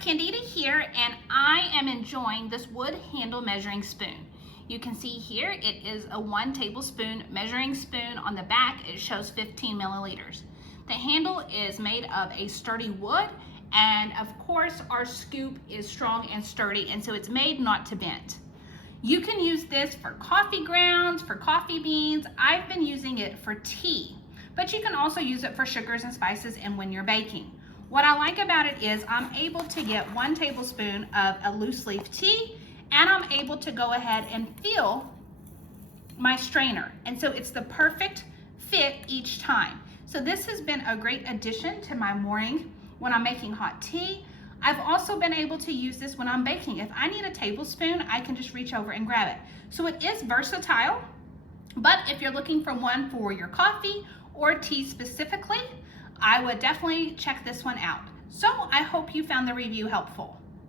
Candida here, and I am enjoying this wood handle measuring spoon. You can see here it is a 1 tablespoon measuring spoon. On the back it shows 15 milliliters. The handle is made of a sturdy wood, and of course our scoop is strong and sturdy, and so it's made not to bend. You can use this for coffee grounds, for coffee beans. I've been using it for tea, but you can also use it for sugars and spices and when you're baking. What I like about it is I'm able to get 1 tablespoon of a loose leaf tea, and I'm able to go ahead and fill my strainer. And so it's the perfect fit each time. So this has been a great addition to my morning when I'm making hot tea. I've also been able to use this when I'm baking. If I need a tablespoon, I can just reach over and grab it. So it is versatile, but if you're looking for one for your coffee or tea specifically, I would definitely check this one out. So I hope you found the review helpful.